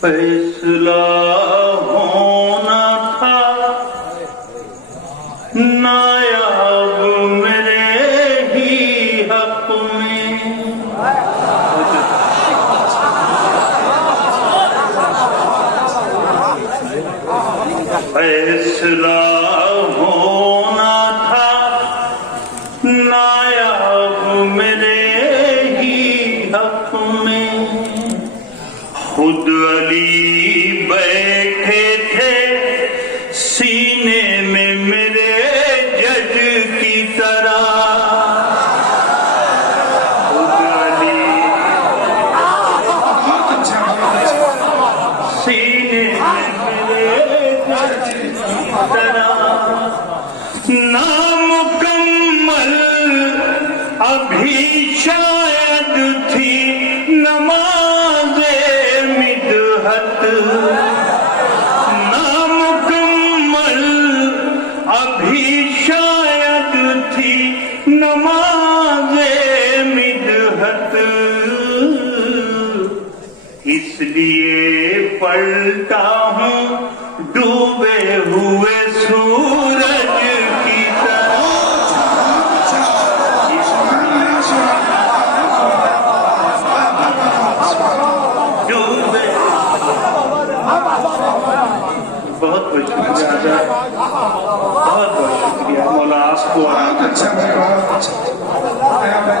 فیصلہ ہونا تھا نایاب میرے ہی حق میں، فیصلہ ہونا تھا نایاب میرے ہی حق میں، خود علی بیٹھے تھے سینے میں میرے جج کی طرح، خود علی سینے میں میرے جج کی طرح، نامکمل ابھی شاید تھی نماز مدحت، نامکمل ابھی شاید تھی نماز مدحت، اس لیے پلٹا ہوں ڈوبے ہوئے سورج کی طرح، ڈوبے۔ بہت بہت شکریہ حضرت، بہت بہت شکریہ مولا آپ کو۔ بہت اچھا بھائی، بہت اچھا،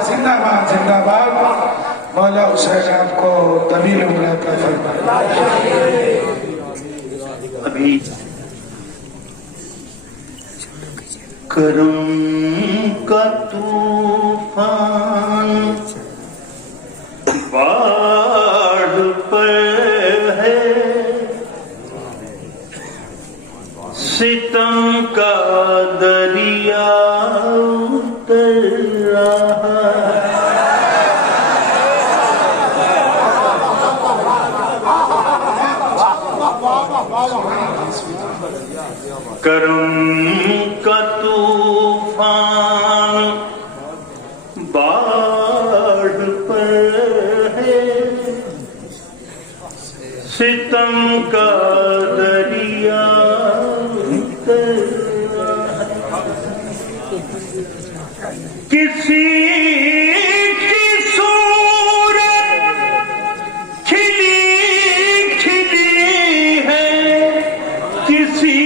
زندہ باد زندہ باد، مولا حسین آپ کو طویل عمر عطا فرمائے۔ ابھی کرم کا طوفان باڑھ پر ہے، ستم کا دریا اتر رہا ہے، کرم کا طوفان باڑھ پر ہے، ستم کا دریا اتر رہا ہے، کسی کی صورت کھلی کھلی ہے، کسی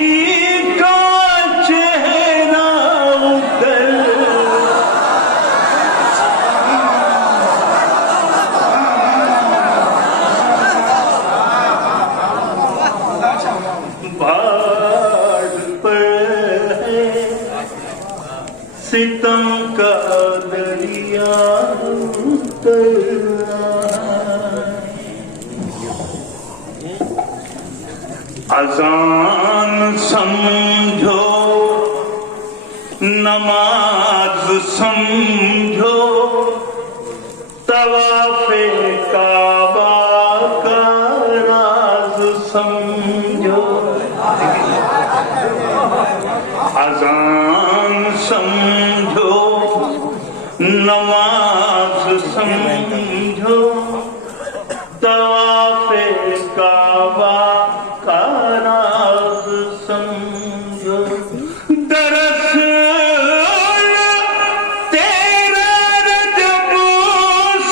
ستم کا دریا اتر رہا ہے، اذان سمجھو نماز سمجھو، طواف کعبہ کا راز سمجھو، اذان سمجھو نماز سمجھو، طواف کعبہ کا راز سمجھو، دراصل تیرا رجب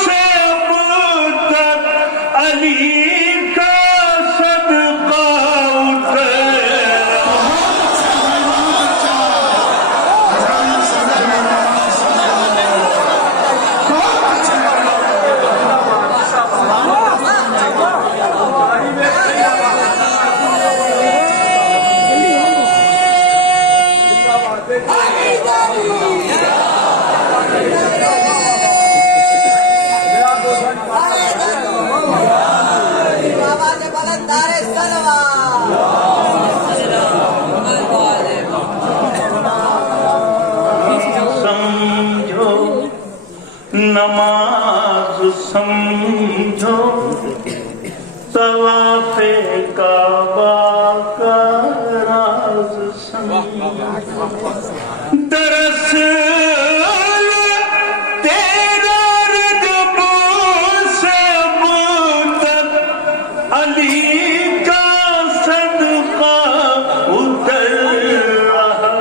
سے اب تک علی کا صدقہ نماز سمجھو، طواف کعبہ کا راز سمجھو، تیرا رجب سب تک علی کا صدقہ اتر رہا.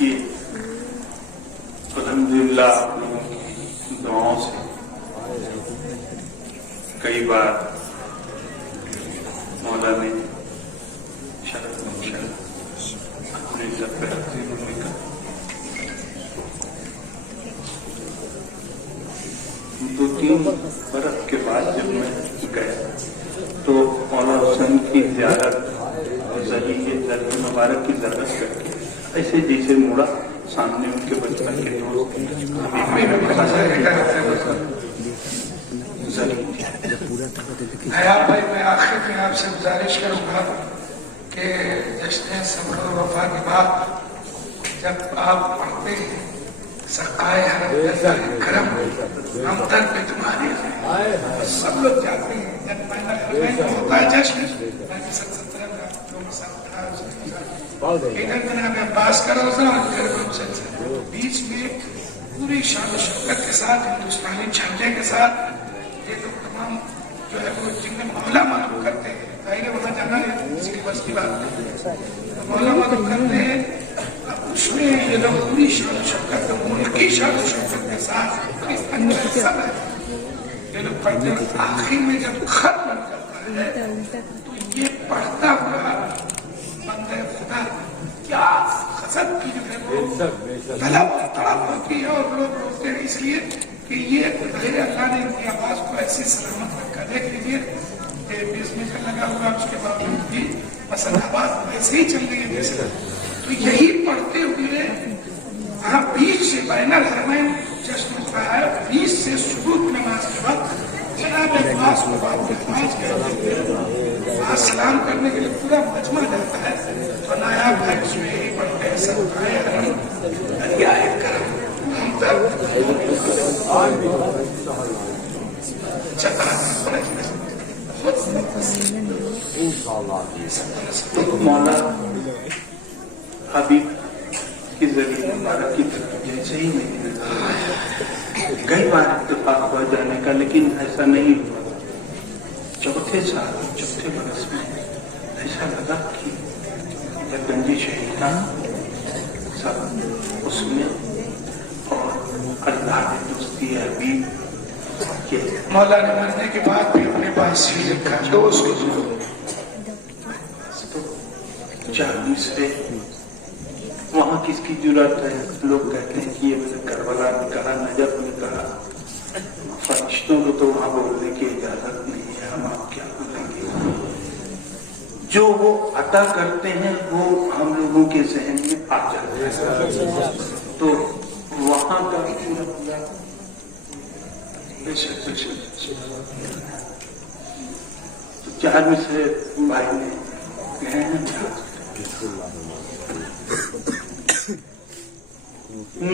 یہ الحمدللہ آپ لوگوں کی دعاؤں سے کئی بار مولا نے شرط اپنے عزت پہ رکھتے ہوئے کہا. 2-3 برس کے بعد جب میں گیا تو مولا حسن کی زیارت زہی کے درد مبارک کی زیارت کر کے ایسے جیسے موڑا سامنے ان کے بچپن کے دوست حیات بھائی، میں آخر میں آپ سے گزارش کروں گا کہ جشن صبر و وفا کے بعد جب آپ پڑھتے ہیں سقائے حرم کرم ہم در پہ تمہاری سب لوگ جاتے ہیں. جب پہلا ہوتا ہے جشن ادھر جناب عباس کا روزہ اور ادھر مسلسل بیچ میں پوری شان و شوکت کے ساتھ ہندوستانی جھنڈے کے ساتھ یہ لوگ تمام جو ہے وہ جنہیں مولا معلوم کرتے ہیں. ظاہر ہے وہاں جانا ہے کسی کے بس کی بات نہیں. مولا معلوم کرتے ہیں اس میں یہ لوگ پوری شان و شوکت ملکی شان و شوکت کے ساتھ سب ہے یہ لوگ پڑھتے ہیں. آخر میں جب ختم کرتا ہے تو یہ پڑھتا ہوا بندہ خدا کیا خزب کی جو ہے وہ طلب ہوتی ہے اور لوگ روکتے ہیں اس لیے کہ یہ اللہ نے ان کی آواز کو ایسی سلامت رکھا. دیکھ لیجیے کہ بیس میں لگا ہوا اس کے باوجود بھی مثلا آواز ایسے ہی چل رہی ہے جیسے. تو یہی پڑھتے ہوئے وہاں بیچ سے بین الحرمین جشن ہوتا ہے. بیچ سے سجود نماز کے وقت جناب عباس کو سلام کرنے کے لیے پورا مجمع جاتا ہے. تو نایاب بھائی اس میں یہی پڑھتے ہیں سقائے حرم دریائے کرم ہم تک مولا حبیب کے ذریعے مبارک کی طرف جیسے ہی نہیں کئی بار اتفاق ہوا جانے کا لیکن ایسا نہیں ہوا. چوتھے سال چوتھے برس میں ایسا لگا کہ گنجی شہید سب اس میں اور اللہ نے دوستی حبیب مولا نے مرنے کے بعد بھی اپنے پاس ہی رکھا دوست کو تو جہاں سے وہاں کس کی جرات ہے. لوگ کہتے ہیں کہ یہ میں نے کربلا نے کہا نجف نے کہا فرشتوں کو تو وہاں بولنے کی اجازت نہیں ہے. ہم آپ کیا بولیں گے. جو وہ عطا کرتے ہیں وہ ہم لوگوں کے ذہن میں آ جاتے ہیں. تو وہاں کا تو 4 مصرے بھائی نے کہے ہیں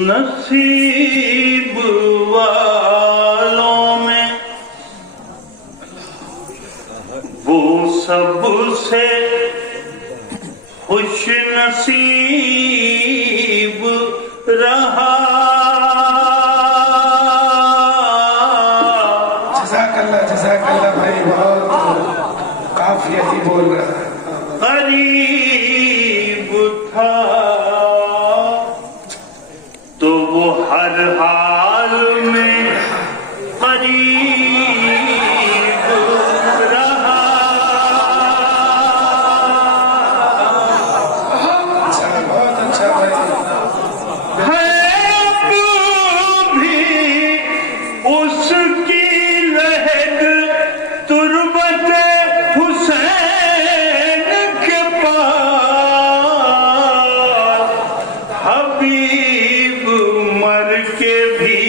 نصیب والوں میں وہ سب سے خوش نصیب رہا. جزاک اللہ بھائی، بہت کافی ہی بول رہا ہے. غریب تھا تو وہ ہر حال میں قریب رہا. بہت اچھا بھائی. ہے بھی اس کی لہد تربت حسین کے پاس حبیب مر کے بھی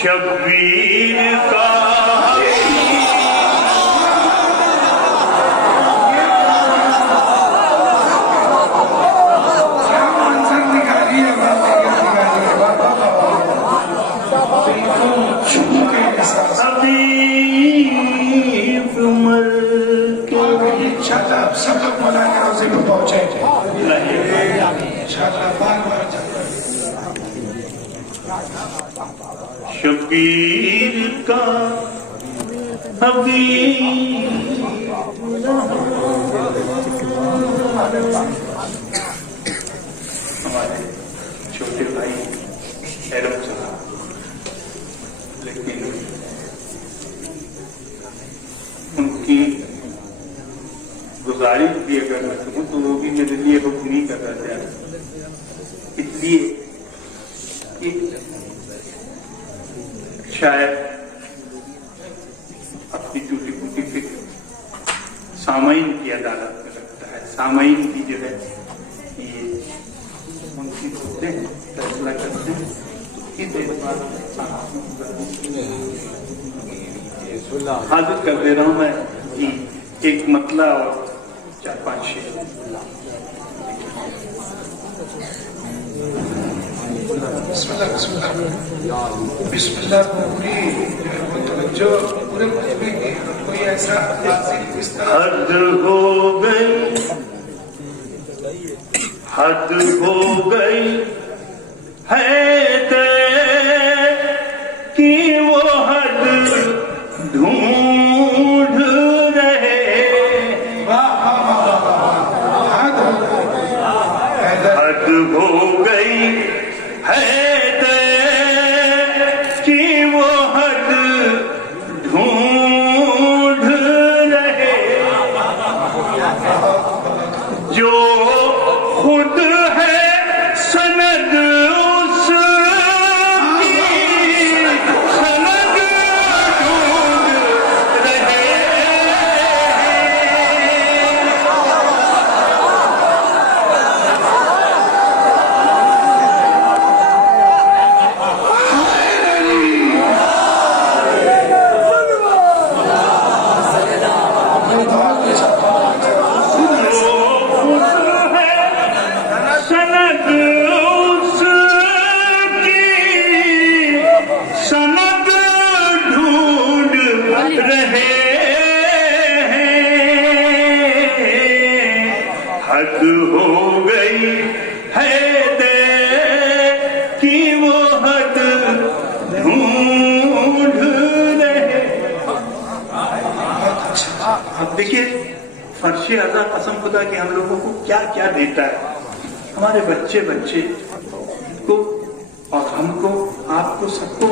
شبیر शबीर का सब लोग मौलाना रोजे में पहुंचे थे बार बार शबीर का हबीब हमारे छोटे भाई हैरम साहब, लेकिन उनकी गुजारिश भी अगर मैं कहूँ तो वो भी मेरे लिए हुक्म नहीं कर रहा था, इसलिए कि शायद अपनी टूटी फूटी फिक्र सामाइन की अदालत में लगता है, सामाइन की जो है ये उनकी होते हैं, फैसला करते हैं, हाजिर कर दे रहा हूँ मैं कि एक मतला और 4-5 शेर। बिस्मिल्लाह पूरी जो पूरे मजमे की कोई ऐसा हद हो गई, हद हो गई है कि वो हद ढूंढ रहे, हद हो गई है कि वो हद ढूंढ रहे, जो खुद है सनद उसकी, सनद ढूंढ रहे। सनद उसकी, सनद ढूंढ रहे हैं, हद हो गई है दे कि वो हद ढूंढ रहे। अब देखिए फर्शे अज़ा कसम खुदा कि हम लोगों को क्या क्या देता है, हमारे बच्चे को और हमको, आपको, सबको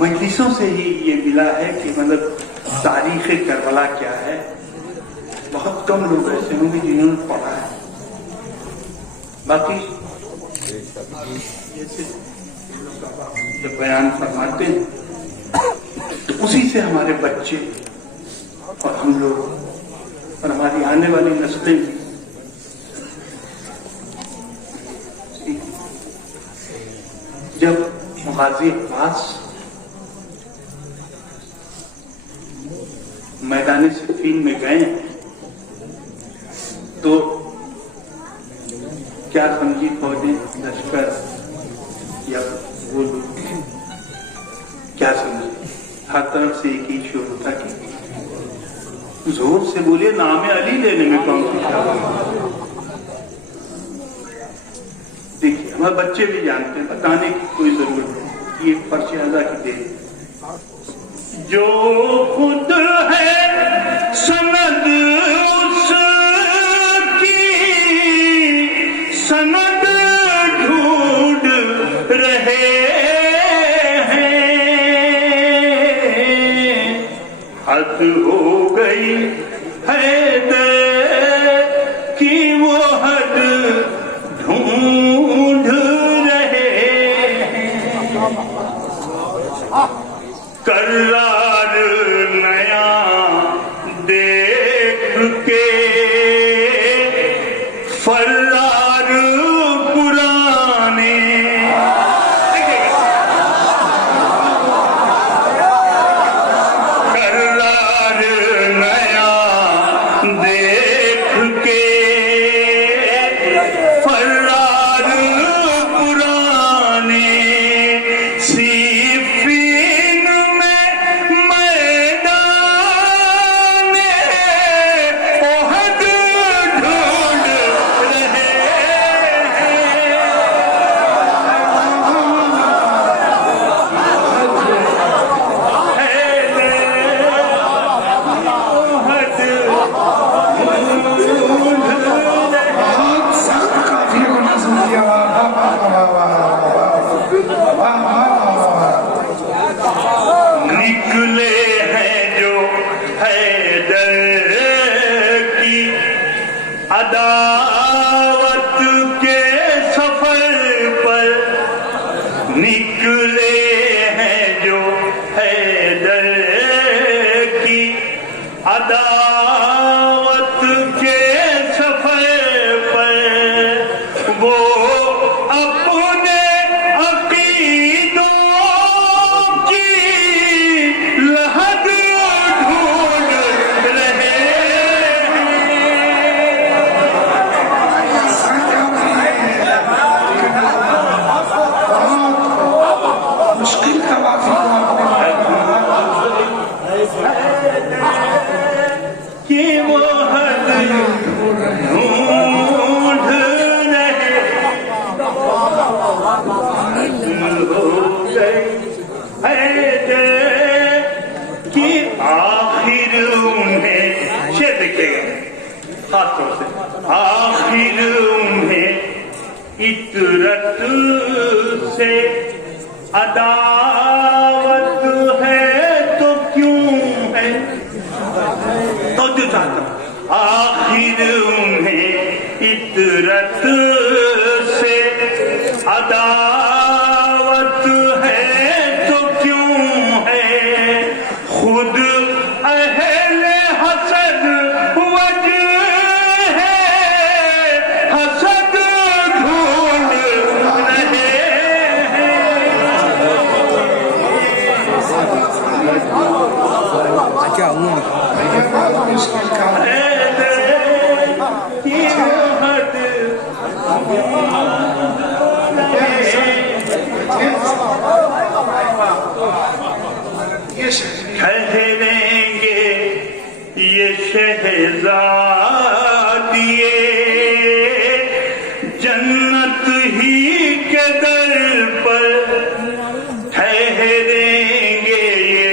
मजलिसों से ही ये मिला है कि मतलब तारीख़ करबला क्या है। बहुत कम लोग ऐसे होंगे जिन्होंने पढ़ा है, बाकी जब बयान फरमाते हैं तो उसी से हमारे बच्चे और हम लोग और हमारी आने वाली नस्लें भी जब गाजी अब्बास मैदान सिफ़ीन में गए तो क्या समझी फौजें, लश्कर या वो लोग क्या समझे? हर तरफ से एक ही शोर था कि जोर से बोलिए नाम अली लेने में कौन सी क्या। देखिए हमारे बच्चे भी जानते हैं, बताने की कोई जरूरत नहीं, ये फर्श अज़ा की देन। जो खुद है सनद उसकी, सनद ढूंढ रहे हैं, हद हो गई है कि वो हद ढूंढ रहे हैं। करार नया देख के फरार पुराने, अदावत के सफर पर वो अपने अकीदों की लहद ढूंढ रहे मुश्किल का वाक़या कि वो हद ढूंढ रहे हो गए कि आखिर उन्हें शेर देखिएगा खासतौर से आखिर उन्हें इतरत से अदावत है तो क्यों है तो जो चाहता हूं आखिर उन्हें इतरत से अदावत है तो क्यों है खुद अहले हसद वजह है हसद ढूंढ रहे क्या हुआ मुश्किल का ये ठहरेंगे ये शहजादिए जन्नत ही के दर पर ठहरेंगे ये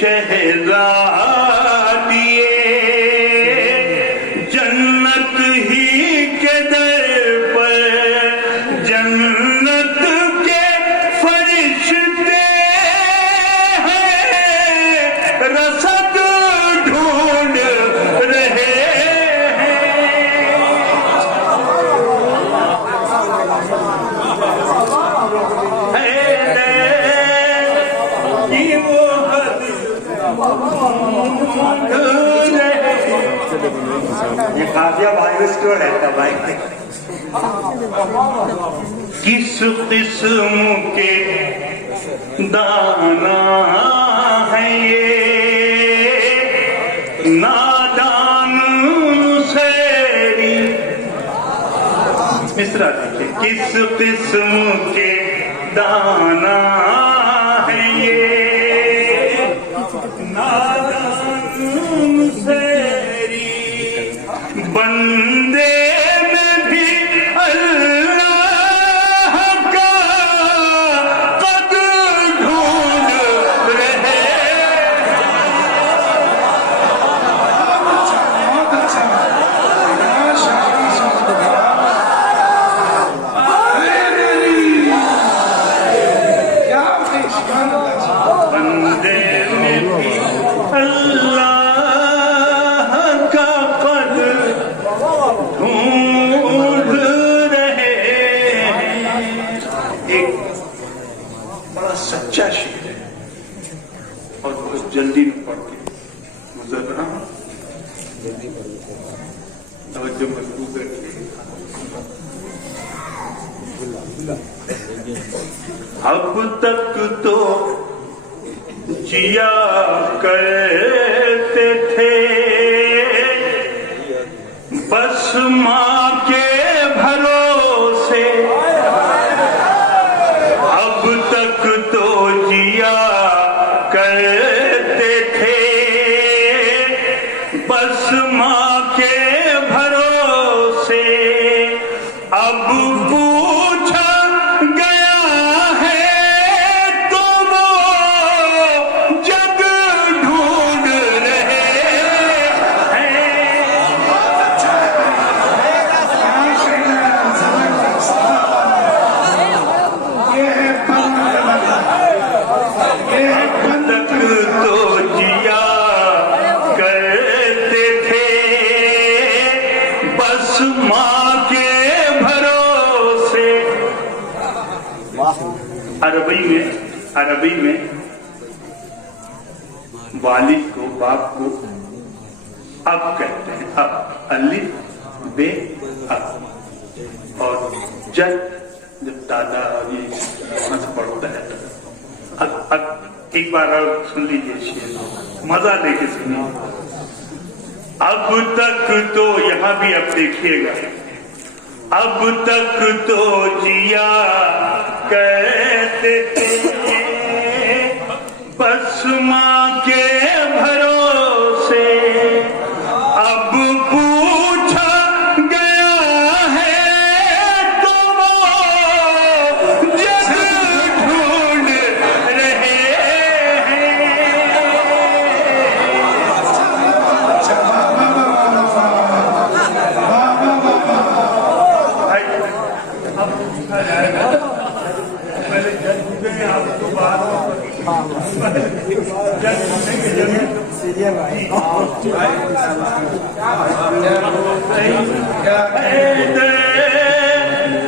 शहजादिए जन्नत ही के दर पर जन्नत के फरिश्ते हैं रसद ढूंढ रहे ये काफिया वायरस क्यों रहता भाई किस किस्म के दाना है ये नादान मुसैरी मिश्रा देखिए किस किस्म के दाना है ये नादान मुसैरी बंदे में भी अल्लाह का कद ढूंढ रहे बहुत अच्छा क्या बंदे में भी अल्लाह का कद ढूंढ रहे एक बड़ा सच्चा शेर है और बहुत जल्दी में पढ़ के गुजर रहा हूं तवज्जो मजबूत रखिए अब तक तो जिया करते थे बस माँ के भरोसे अब तक तो जिया करते थे बस माँ के भरोसे अब पूछा गया है तो वो जग ढूंढ रहे हैं तक तो जिया करते थे बस माँ के भरोसे अरबी में वालिद को बाप को अब कहते हैं, अब अलिफ बे अब, और जब दादा और ये वहां से पढ़ता है अब एक बार और सुन लीजिए शेर, मजा लेके सुनिए। अब तक तो यहाँ भी अब देखिएगा, अब तक तो जिया कहते थे बस माँ के भरोसे, अब पूछा गया है तो वो जग ढूंढ रहे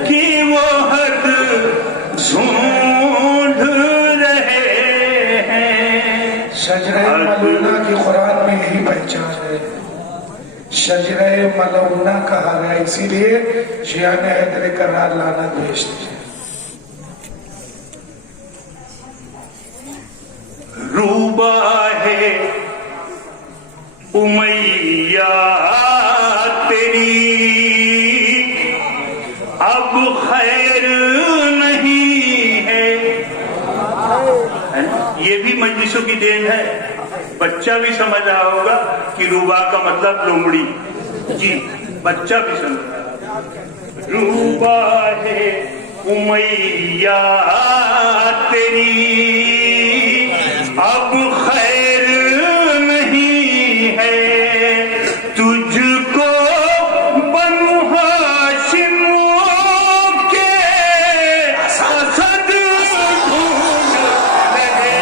कि वो हद ढूंढ रहे हैं। शजरे मलूना की कुरान में यही पहचान है, शजरे मलूना कहा गया, इसीलिए शिया ने हैदर करार लानत भेजती है। रूबा है उमैया तेरी अब खैर नहीं है, ये भी मजलिसों की देन है। बच्चा भी समझ रहा होगा कि रूबा का मतलब लोमड़ी, जी बच्चा भी समझ रहा है। रूबा है उमैया तेरी अब खैर नहीं है, तुझको बनु हाशिम के असद ढूंढ रहे।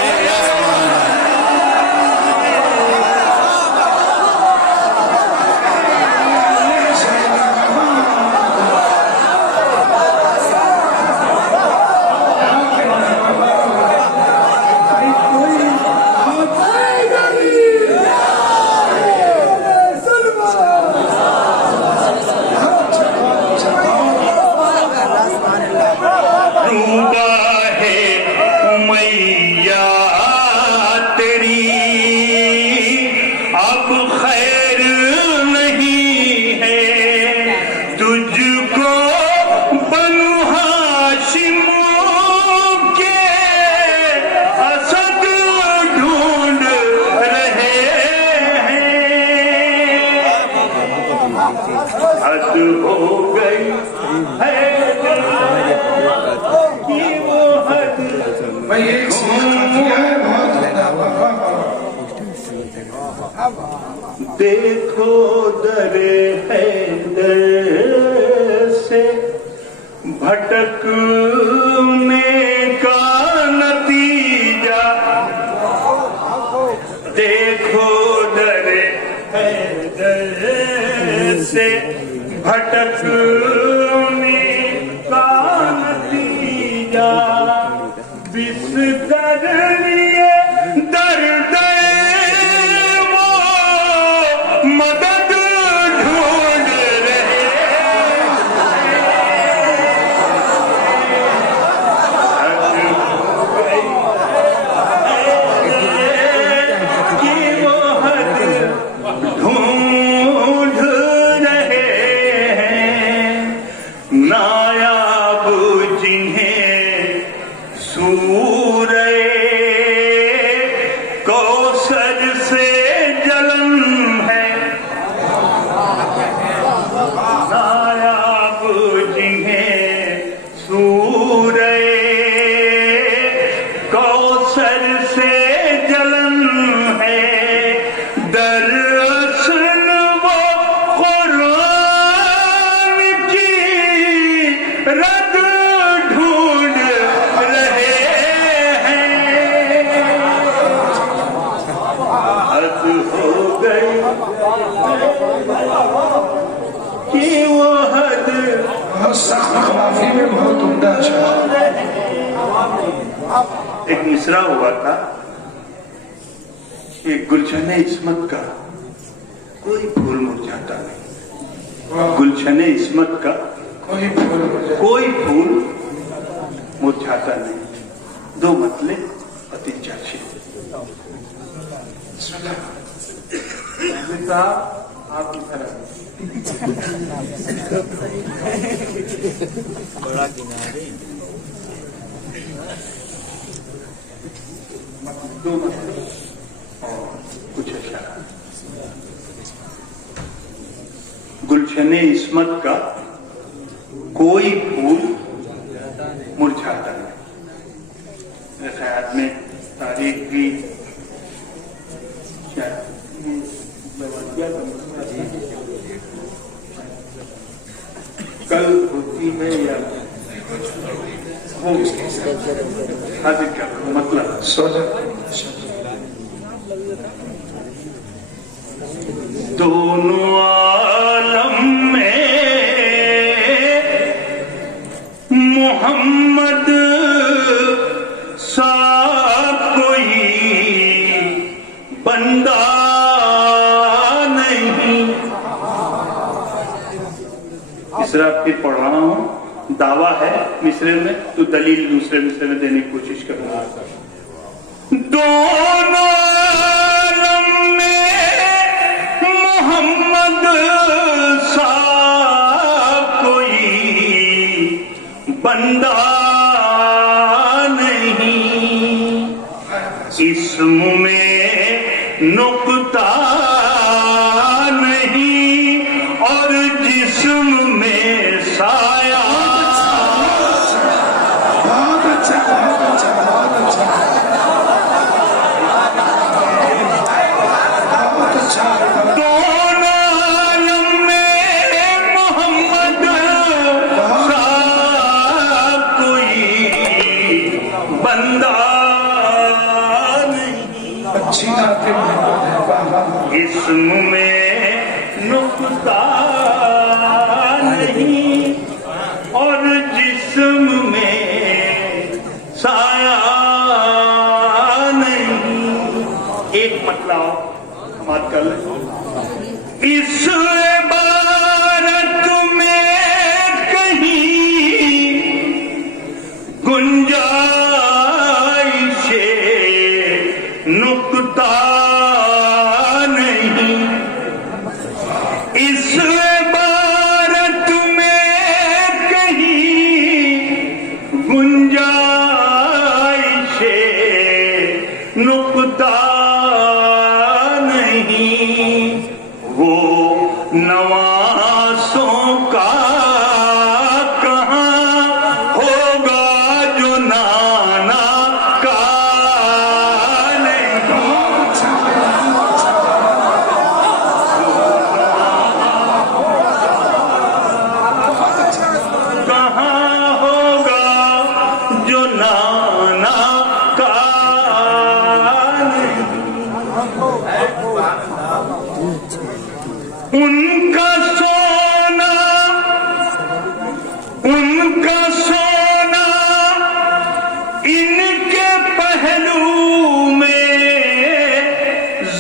देखो दरे हैदर से भटकने का नतीजा, देखो दरे हैदर से भटकने का नतीजा, बिस्तर लिए दर्द मदद ढूंढ रहे कि वो हद ढूंढ रहे हैं। नायाब जिन्हें सूरे कौसर से जलन है, नायाब जिन्हें सूरे कौसर से जलन है, दरअसल वो कुरान की रद ढूंढ रहे हैं। हद हो गई कि वो हद माफी में बहुत उम्दा शायर। एक मिसरा हुआ था एक गुलशन इस्मत का कोई फूल मुरझाता नहीं। गुलशन इस्मत का कोई फूल मुरझाता नहीं। दो मतले अति चर्चित। साहब आप इधर बड़ा किनारे दो मतले और कुछ इशारा। गुलशन इस्मत का कोई फूल मुरझाता नहीं। मेरे ख्याल में तारीख भी कल होती है या हो हाजिर क्या मतलब 16 दोनों आलम में मोहम्मद सा कोई बंदा नहीं। तीसरा फिर पढ़ रहा हूं, दावा है मिसरे में तो दलील दूसरे मिसरे में देने की कोशिश करूंगा। दोनों आलम में मोहम्मद सा कोई बंदा नहीं। इस्म में नुक्ता नहीं और जिस्म में साया। बहुत अच्छा बहुत अच्छा बहुत अच्छा बहुत अच्छा। दोनों आलम में मोहम्मद सा कोई बंदा नहीं। अच्छी बातें इस्म में नुक्ता नहीं और जिस्म में साया नहीं। एक मतलब बात कर ले। इस इबारत में कहीं गुंजाइश नुक्ता नहीं। इस इबारत में कहीं गुंजाइश नुक्ता नहीं। वो नवासों का कहाँ होगा जो नाना का नहीं। कहाँ होगा जो नाना का नहीं। उनका सोना इनके पहलू में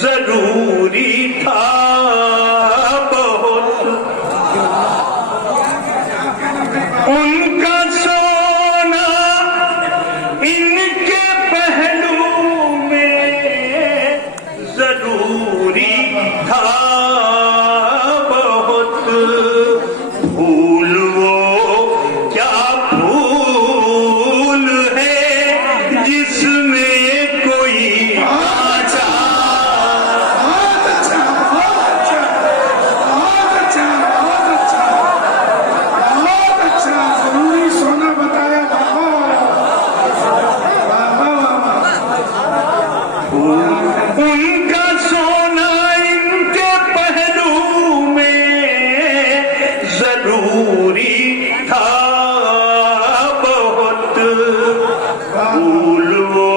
जरूरी था बहुत। उनका सोना इनके पहलू में जरूरी था बहुत। फूल वो क्या फूल है जिसमें कोई आचा। बहुत अच्छा बहुत अच्छा बहुत अच्छा बहुत अच्छा बहुत अच्छा। जरूरी सोना बताया बाबा बाबा बाबा। उनका सोना इनके पहलू में जरूरी था बहुत। फूल वो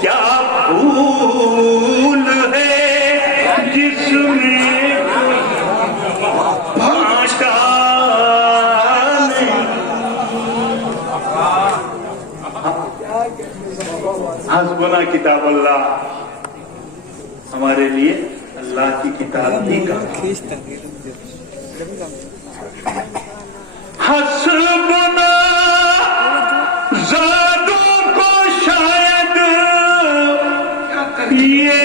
क्या फूल है जिसमें आशा नहीं। हस्बुना किताब अल्लाह हमारे लिए अल्लाह की किताब नहीं कहा हस्बुना ज़ादों को शायद ये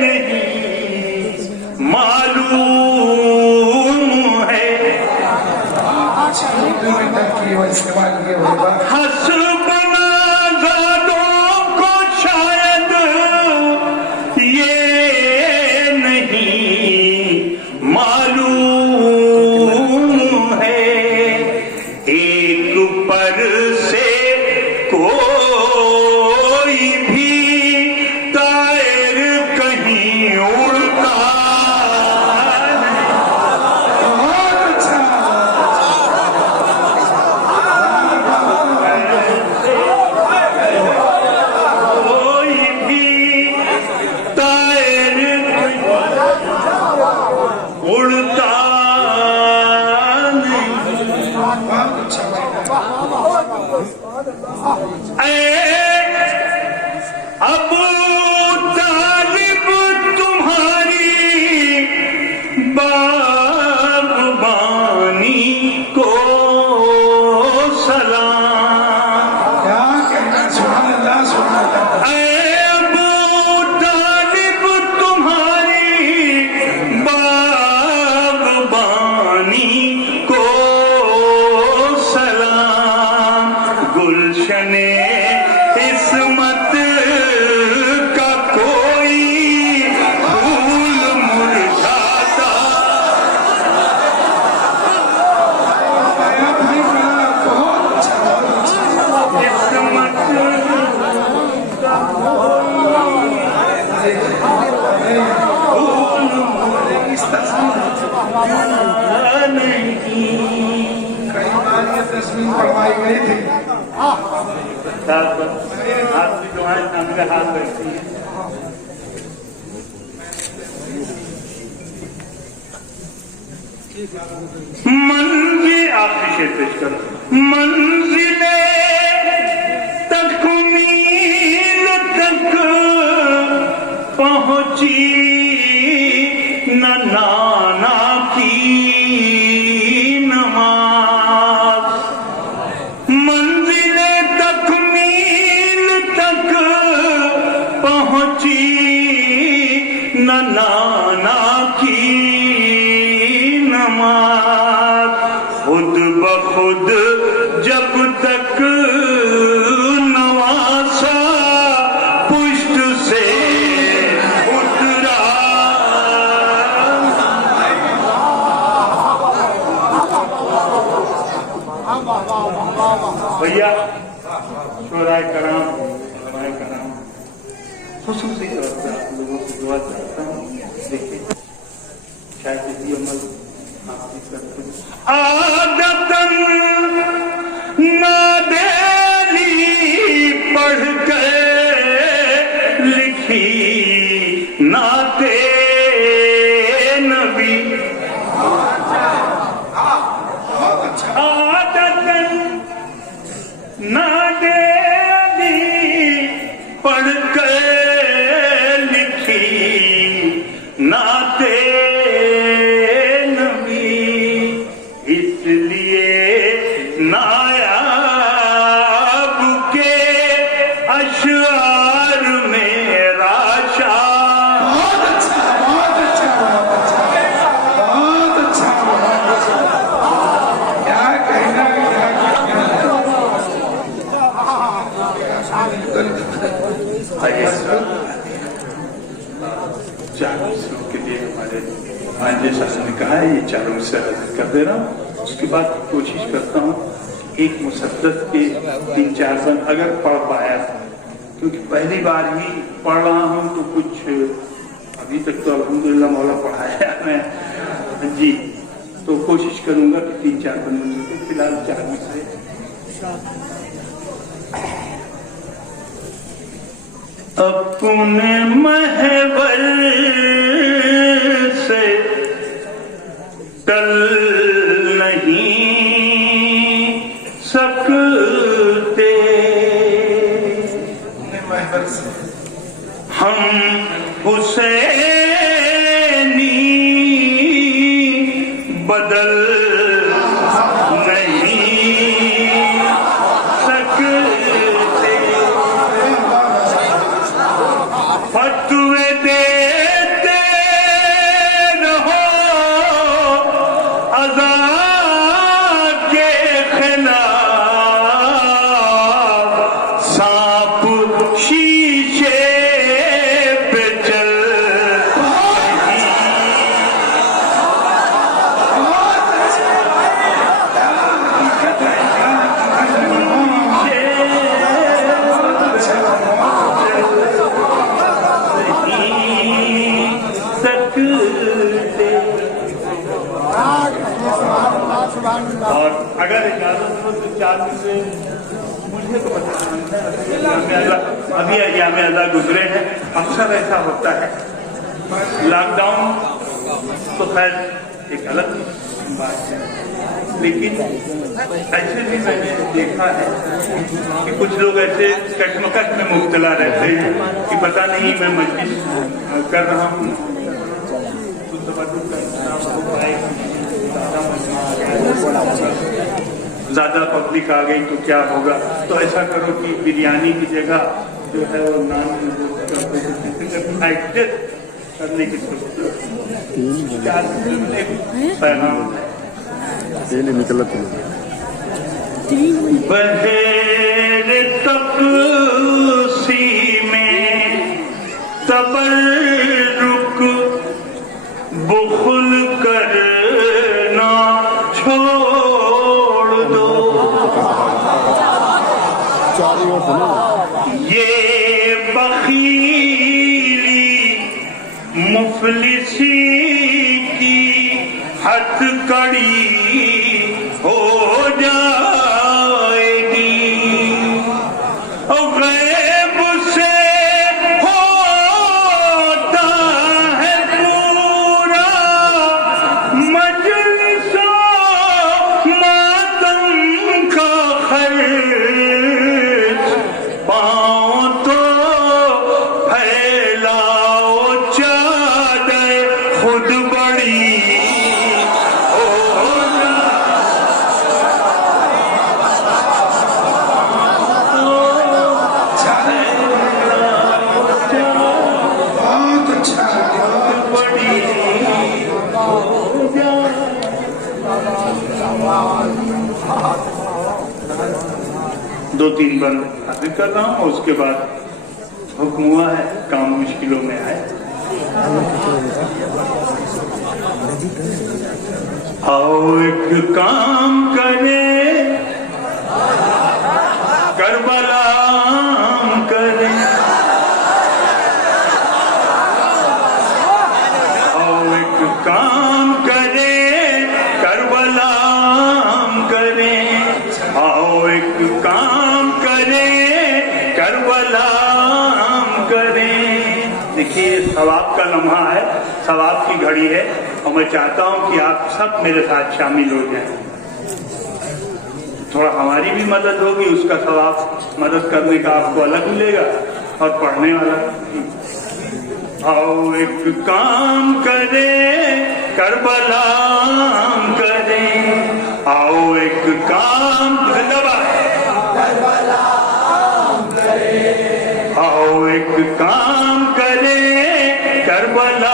नहीं मालूम है हस्बुना ज़ादों को शायद ये नहीं मालूम है एक पर से कोई भी तायर कहीं उड़ता कोई भी तायर उड़ता अबू तालिब तुम्हारी बागबानी को सलाम अबू तालिब तुम्हारी बागबानी को सलाम गुलशने इस्मत का कोई फूल मुरझाता इस्मत का कोई फूल मुरझाता नहीं कई बार ये तस्वीर पढ़वाई गई थी हाथ में जो है मेरे हाथ रखती है मंजिल आखिरी शेर पेश करो मंजिले तकमील तक पहुंची न नाना की नमाज मंजिले तकमील तक पहुंची न नाना की नमाज खुद बखुद जब तक नवासा पुष्ट से उतरा भैया शोराय कराम खुसूसी तौर पर आप लोगों से दुआ चाहता हूँ देखिए शायद ये अमल आप भी करते हैं आदतन नादेली पढ़ के लिखी नाते नबी आदतन नादेली पढ़ के लिखी नाते नबी इसलिए नायाब के अशआर में राशा बहुत अच्छा बहुत अच्छा बहुत अच्छा बहुत अच्छा क्या कहना क्या आइए चार मिसरों के लिए हमारे आंजे शासन ने कहा है ये चारों से हाजिर कर दे रहा हूँ उसके बाद कोशिश करता हूँ एक मुसद्दस के 3-4 बन अगर पढ़ पाया क्योंकि पहली बार ही पढ़ रहा हूँ तो कुछ अभी तक तो अल्हम्दुलिल्लाह मौला पढ़ाया मैं जी तो कोशिश करूंगा कि 3-4 बन फिलहाल 4 मिसरे अपने महवर से टल नहीं सकते हम हुसैन सकते। اور اگر اجازت ہو تو 4 دن سے مجھے تو ابھی ایام ادا گزرے ہیں، اکثر ایسا ہوتا ہے۔ لاک ڈاؤن تو خیر ایک الگ بات ہے، لیکن ایسے بھی میں نے دیکھا ہے کہ کچھ لوگ ایسے کشمکش میں مبتلا رہتے ہیں کہ پتہ نہیں میں مجلس کر رہا ہوں تو توجہ زیادہ پبلک آ گئی تو کیا ہوگا، تو ایسا کرو کہ بریانی کی جگہ جو ہے وہ نان ایڈجسٹ کرنے کی پیغام ہے۔ بہر تقسیم تبرک بخل کرنا چھوڑ دو، یہ بخیلی مفلسی کی ہتھ کڑی ہو جائے گی، غیب سے ہوتا ہے پورا مجلس ماتم کا خرچ، پاؤں تو پھیلاؤ چادر خود بڑی بہت اچھا ہے۔ 2-3 بار حاضر کر رہا ہوں اور اس کے بعد حکم ہوا ہے کام مشکلوں میں آئے۔ آؤ ایک کام کرے کربلا کرے، آؤ ایک کام کرے کربلا کرے، آؤ ایک کام کرے کربلا کرے۔ دیکھیے ثواب کا لمحہ ہے، ثواب کی گھڑی ہے، اور میں چاہتا ہوں کہ آپ سب میرے ساتھ شامل ہو جائیں۔ تھوڑا ہماری بھی مدد ہوگی، اس کا ثواب مدد کرنے کا آپ کو الگ ملے گا اور پڑھنے والا۔ آؤ ایک کام کرے کربلا کرے، آؤ ایک کام آؤ ایک کام کرے کربلا